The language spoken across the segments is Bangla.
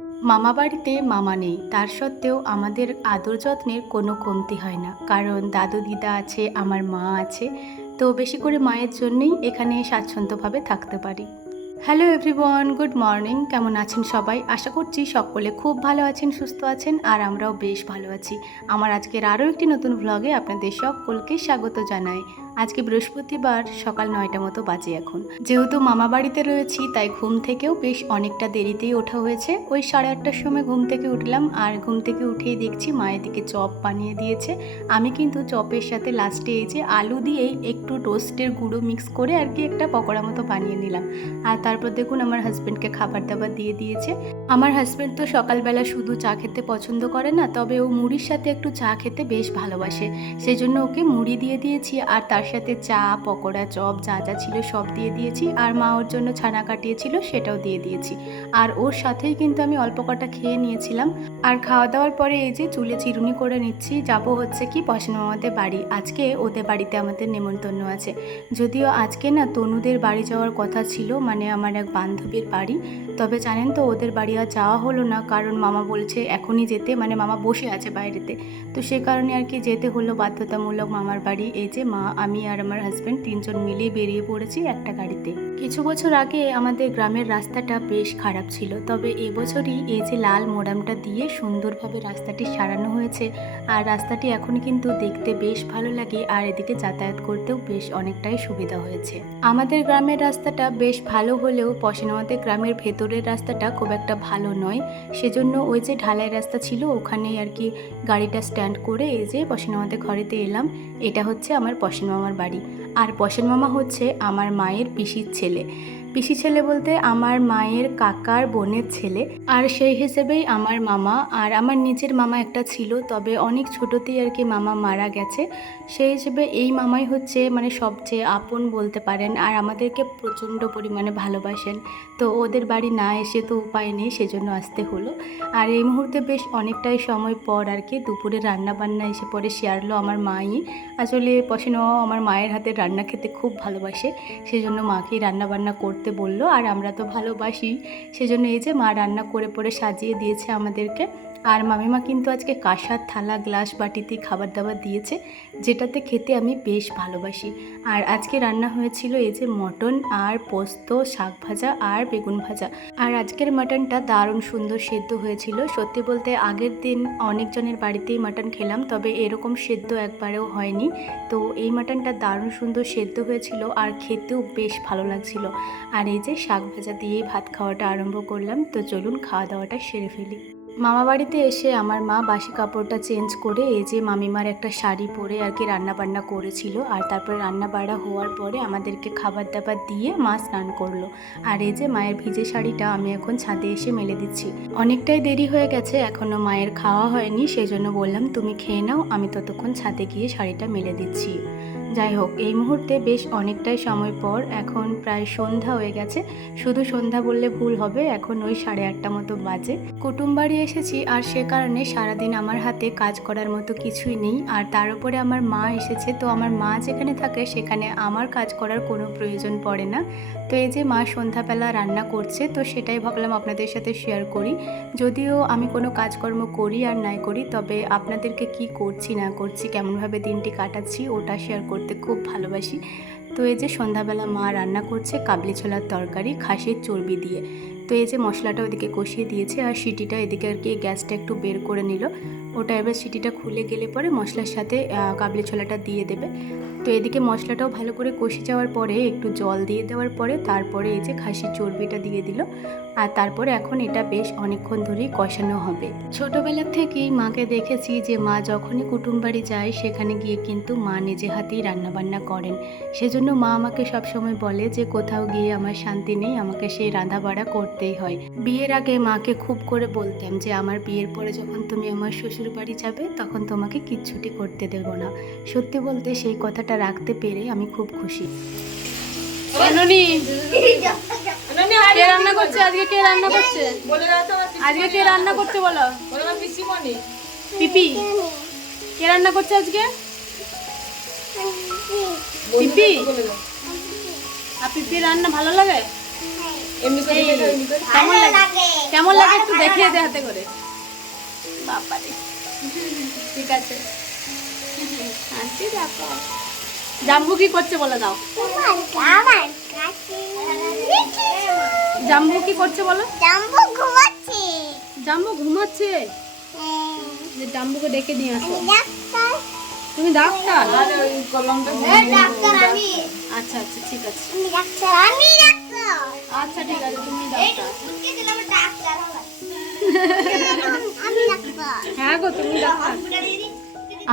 মামা বাড়িতে মামা নেই, তার সত্ত্বেও আমাদের আদর যত্নের কোনো কমতি হয় না, কারণ দাদু দিদা আছে, আমার মা আছে। তো বেশি করে মায়ের জন্যেই এখানে স্বাচ্ছন্দ্যভাবে থাকতে পারি। Hello everyone, good morning. কেমন আছেন সবাই? আশা করছি সকলে খুব ভালো আছেন, সুস্থ আছেন, আর আমরাও বেশ ভালো আছি। আমার আজকের আরও একটি নতুন ভ্লগে আপনাদের সকলকে স্বাগত জানাই। আজকে বৃহস্পতিবার, সকাল 9টা মতো বাজে এখন। যেহেতু মামা বাড়িতে রয়েছি, তাই ঘুম থেকেও বেশ অনেকটা দেরিতেই ওঠা হয়েছে। ওই 8:30টার সময় ঘুম থেকে উঠলাম, আর ঘুম থেকে উঠেই দেখছি মায়ের দিকে চপ বানিয়ে দিয়েছে। আমি কিন্তু চপের সাথে লাস্টে এই যে আলু দিয়েই একটু টোস্টের গুঁড়ো মিক্স করে আর কি একটা পকোড়া মতো বানিয়ে নিলাম। আর তারপর দেখুন আমার হাজব্যান্ডকে খাবার দাবার দিয়ে দিয়েছে। আমার হাজব্যান্ড তো সকালবেলা শুধু চা খেতে পছন্দ করে না, তবে ও মুড়ির সাথে একটু চা খেতে বেশ ভালোবাসে। সেই জন্য ওকে মুড়ি দিয়ে দিয়েছি, আর তার সাথে চা, পকোড়া, চপ যা যা ছিল সব দিয়ে দিয়েছি। আর মা ওর জন্য ছানা কাটিয়েছিল, সেটাও দিয়ে দিয়েছি। আর ওর সাথেই কিন্তু আমি অল্প কটা খেয়ে নিয়েছিলাম। আর খাওয়া দাওয়ার পরে এই যে চুলে চিরুনি করে নিচ্ছি। যাব হচ্ছে কি পশন মামাদের বাড়ি। আজকে ওদের বাড়িতে আমাদের নেমন্তন্ন আছে। যদিও আজকে না তনুদের বাড়ি যাওয়ার কথা ছিল, মানে আমার এক বান্ধবীর বাড়ি। তবে জানেন তো ওদের বাড়ি আর যাওয়া হলো না, কারণ মামা বলছে এখনই যেতে, মানে মামা বসে আছে বাইরেতে। তো সে কারণে আর কি যেতে হলো বাধ্যতামূলক মামার বাড়ি। এই যে মা, আমি আর আমার হাজব্যান্ড তিনজন মিলেই বেরিয়ে পড়েছি একটা গাড়িতে। কিছু বছর আগে আমাদের গ্রামের রাস্তাটা বেশ খারাপ ছিল, তবে এবছরই এই যে লাল মোড়ামটা দিয়ে সুন্দরভাবে রাস্তাটি সারানো হয়েছে। আর রাস্তাটি এখন কিন্তু দেখতে বেশ ভালো লাগে, আর এদিকে যাতায়াত করতেও বেশ অনেকটাই সুবিধা হয়েছে। আমাদের গ্রামের রাস্তাটা বেশ ভালো হলেও আমাদের গ্রামের ভেতরের রাস্তাটা খুব একটা ভালো নয়। সেজন্য ওই যে ঢালাই রাস্তা ছিল ওখানেই আর কি গাড়িটা স্ট্যান্ড করে এই যে আমাদের ঘরেতে এলাম। এটা হচ্ছে আমার পশন মামার বাড়ি। আর পশন মামা হচ্ছে আমার মায়ের পিসির ছেলে। পিসি ছেলে বলতে আমার মায়ের কাকার বোনের ছেলে। আর সেই হিসেবেই আমার মামা, আর আমার নিজের মামা একটা ছিল, তবে অনেক ছোটোতেই আর কি মামা মারা গেছে। সেই হিসেবে এই মামাই হচ্ছে মানে সবচেয়ে আপন বলতে পারেন, আর আমাদেরকে প্রচণ্ড পরিমাণে ভালোবাসেন। তো ওদের বাড়ি না এসে তো উপায় নেই, সেজন্য আসতে হলো। আর এই মুহূর্তে বেশ অনেকটাই সময় পর আর কি দুপুরে রান্নাবান্না এসে পরে শেয়ারলো আমার মাই। আসলে পশনমাও আমার মায়ের হাতের রান্না খেতে খুব ভালোবাসে, সেজন্য মাকেই রান্নাবান্না করতে বললো। আর আমরা তো ভালোবাসি, সেজন্য এই যে মা রান্না করে পরে সাজিয়ে দিয়েছে আমাদেরকে। আর মামিমা কিন্তু আজকে কাঁসার থালা, গ্লাস, বাটিতে খাবার দাবার দিয়েছে, যেটাতে খেতে আমি বেশ ভালোবাসি। আর আজকে রান্না হয়েছিল এই যে মটন আর পোস্ত, শাক ভাজা আর বেগুন ভাজা। আর আজকের মাটনটা দারুণ সুন্দর সেদ্ধ হয়েছিল। সত্যি বলতে আগের দিন অনেকজনের বাড়িতেই মাটন খেলাম, তবে এরকম সেদ্ধ একবারেও হয়নি। তো এই মাটনটা দারুণ সুন্দর সেদ্ধ হয়েছিল, আর খেতেও বেশ ভালো লাগছিল। আর এই যে শাক ভাজা দিয়েই ভাত খাওয়াটা আরম্ভ করলাম। তো চলুন খাওয়া দাওয়াটা সেরে ফেলি। মামা বাড়িতে এসে আমার মা বাসি কাপড়টা চেঞ্জ করে এই যে মামিমার একটা শাড়ি পরে আর কি রান্নাবান্না করেছিল। আর তারপরে রান্না বাড়া হওয়ার পরে আমাদেরকে খাবার দাবার দিয়ে মা স্নান করলো। আর এই যে মায়ের ভিজে শাড়িটা আমি এখন ছাদে এসে মেলে দিচ্ছি। অনেকটাই দেরি হয়ে গেছে, এখনও মায়ের খাওয়া হয়নি, সেজন্য বললাম তুমি খেয়ে নাও, আমি ততক্ষণ ছাদে গিয়ে শাড়িটা মেলে দিচ্ছি। যাই হোক, এই মুহূর্তে বেশ অনেকটাই সময় পর, এখন প্রায় সন্ধ্যা হয়ে গেছে। শুধু সন্ধ্যা বললে ভুল হবে, এখন ওই 8:30 মতো বাজে। কুটুম বাড়ি এসেছি, আর সে কারণে সারাদিন আমার হাতে কাজ করার মতো কিছুই নেই। আর তার উপরে আমার মা এসেছে, তো আমার মা যেখানে থাকে সেখানে আমার কাজ করার কোনো প্রয়োজন পড়ে না। তো এই যে মা সন্ধ্যাবেলা রান্না করছে, তো সেটাই ভাবলাম আপনাদের সাথে শেয়ার করি। যদিও আমি কোনো কাজকর্ম করি আর নাই করি, তবে আপনাদেরকে কি করছি না করছি, কেমনভাবে দিনটি কাটাচ্ছি, ওটা শেয়ার করতে খুব ভালোবাসি। তো এই যে সন্ধ্যাবেলা মা রান্না করছে কাবলি ছোলার তরকারি খাসির চর্বি দিয়ে। তো এই যে মশলাটা ওদিকে কষিয়ে দিয়েছে, আর সিটিটা এদিকে আর কি গ্যাসটা একটু বের করে নিল। ওটা এবার সিটিটা খুলে গেলে পরে মশলার সাথে কাবলি ছোলাটা দিয়ে দেবে। তো এদিকে মশলাটাও ভালো করে কষে যাওয়ার পরে একটু জল দিয়ে দেওয়ার পরে তারপরে এই যে খাসির চর্বিটা দিয়ে দিল। আর তারপরে এখন এটা বেশ অনেকক্ষণ ধরেই কষানো হবে। ছোটোবেলার থেকেই মাকে দেখেছি যে মা যখনই কুটুম বাড়ি যায় সেখানে গিয়ে কিন্তু মা নিজে হাতেই রান্নাবান্না করেন। সেজন্য মা আমাকে সবসময় বলে যে কোথাও গিয়ে আমার শান্তি নেই, আমাকে সেই রান্না বাড়া করতেই হয়। বিয়ের আগে মাকে খুব করে বলতাম যে আমার বিয়ের পরে যখন তুমি আমার শ্বশুর বাড়ি যাবে তখন তোমাকে কিচ্ছুটি করতে দেব না। সত্যি বলতে সেই কথাটা রাখতে পেরে আমি খুব খুশি। কে রান্না করছে আজকে? কে রান্না করছে আজকে? কে রান্না করছে বলো? পিপি। কে রান্না করছে আজকে? পিপি। আর পিপি রান্না ভালো লাগে? এমনি করে দেখাও, এমনি করে। কেমন লাগে? কেমন লাগে একটু দেখিয়ে দে হাতে করে। বাবারে। ঠিক আছে। আন্টি দেখো। জাম্বু কি করছে বলে দাও। জাম্বু কি করছে বলো। জাম্বু ঘুমাচ্ছে। জাম্বু ঘুমাচ্ছে। যে জাম্বুকে ডেকে নিয়ে আসো। ডাক্তার। তুমি ডাক্তার? ডাক্তার আমি। আচ্ছা আচ্ছা ঠিক আছে। আমি ডাক্তার। আমি ডাক্তার। আচ্ছা ঠিক আছে তুমি এই ডাক্তার। ঢুকে দিলাম ডাক্তার হবে। আমি ডাক্তার। হ্যাঁ গো তুমি ডাক্তার।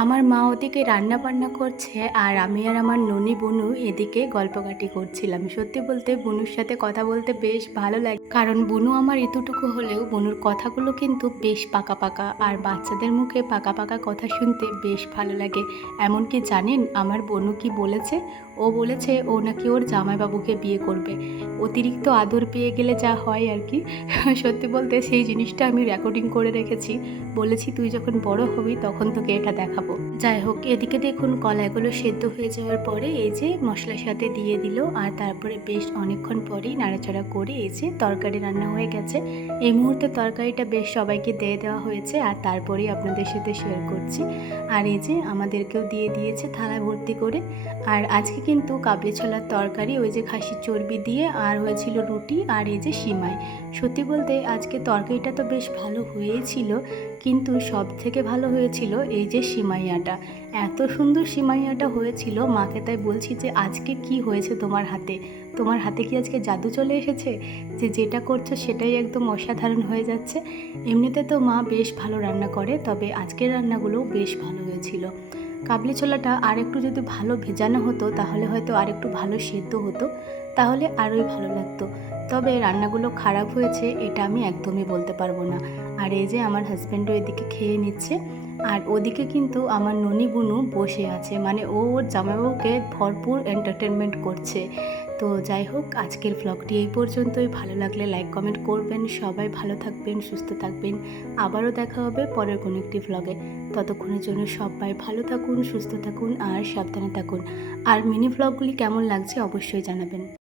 আমার মা ওদিকে রান্না বান্না করছে আর আমি আর আমার ননি বুনু এদিকে গল্পকাটি করছিলাম। সত্যি বলতে বুনুর সাথে কথা বলতে বেশ ভালো লাগে, কারণ বুনু আমার এতটুকু হলেও বুনুর কথাগুলো কিন্তু বেশ পাকা পাকা, আর বাচ্চাদের মুখে পাকা পাকা কথা শুনতে বেশ ভালো লাগে। এমনকি জানেন আমার বুনু কি বলেছে? ও বলেছে ও নাকি ওর জামাইবাবুকে বিয়ে করবে। অতিরিক্ত আদর পেয়ে গেলে যা হয় আর কি। সত্যি বলতে সেই জিনিসটা আমি রেকর্ডিং করে রেখেছি, বলেছি তুই যখন বড় হবি তখন তোকে এটা দেখাবো। যাই হোক, এদিকে দেখুন কলাইগুলো সেদ্ধ হয়ে যাওয়ার পরে এই যে মশলার সাথে দিয়ে দিল, আর তারপরে বেশ অনেকক্ষণ পরেই নাড়াচাড়া করে এই যে তরকারি রান্না হয়ে গেছে। এই মুহূর্তে তরকারিটা বেশ সবাইকে দিয়ে দেওয়া হয়েছে আর তারপরেই আপনাদের সাথে শেয়ার করছি। আর এই যে আমাদেরকেও দিয়ে দিয়েছে থালা ভর্তি করে। আর আজকে কিন্তু কাবলি ছোলার তরকারি, ওই যে খাসির চর্বি দিয়ে, আর হয়েছিল রুটি আর এই যে সিমাই। সত্যি বলতে আজকে তরকারিটা তো বেশ ভালো হয়েছিল, কিন্তু সব থেকে ভালো হয়েছিল এই যে সিমাইয়াটা। এত সুন্দর সিমাইয়াটা হয়েছিল, মাকে তাই বলছি যে আজকে কি হয়েছে তোমার হাতে? তোমার হাতে কি আজকে জাদু চলে এসেছে যে যেটা করছো সেটাই একদম অসাধারণ হয়ে যাচ্ছে? এমনিতে তো মা বেশ ভালো রান্না করে, তবে আজকের রান্নাগুলোও বেশ ভালো হয়েছিল। কাবলি ছোলাটা আর একটু যদি ভালো ভেজানো হতো তাহলে হয়তো আর একটু ভালো সেদ্ধ হতো, তাহলে আরোই ভালো লাগতো। তবে রান্নাগুলো খারাপ হয়েছে এটা আমি একদমই বলতে পারবো না। আর এই যে আমার হাজব্যান্ডও এদিকে খেয়ে নিচ্ছে, আর ওদিকে কিন্তু আমার ননি বুনু বসে আছে, মানে ও ওর জামাইবাবুকে ভরপুর এন্টারটেনমেন্ট করছে। তো যাই হোক, আজকের ভ্লগটি এই পর্যন্তই। ভালো লাগলে লাইক কমেন্ট করবেন। সবাই ভালো থাকবেন, সুস্থ থাকবেন। আবারও দেখা হবে পরের কোনো একটি ভ্লগে। ততক্ষণের জন্য সবাই ভালো থাকুন, সুস্থ থাকুন আর সাবধানে থাকুন। আর মিনি ভ্লগগুলি কেমন লাগছে অবশ্যই জানাবেন।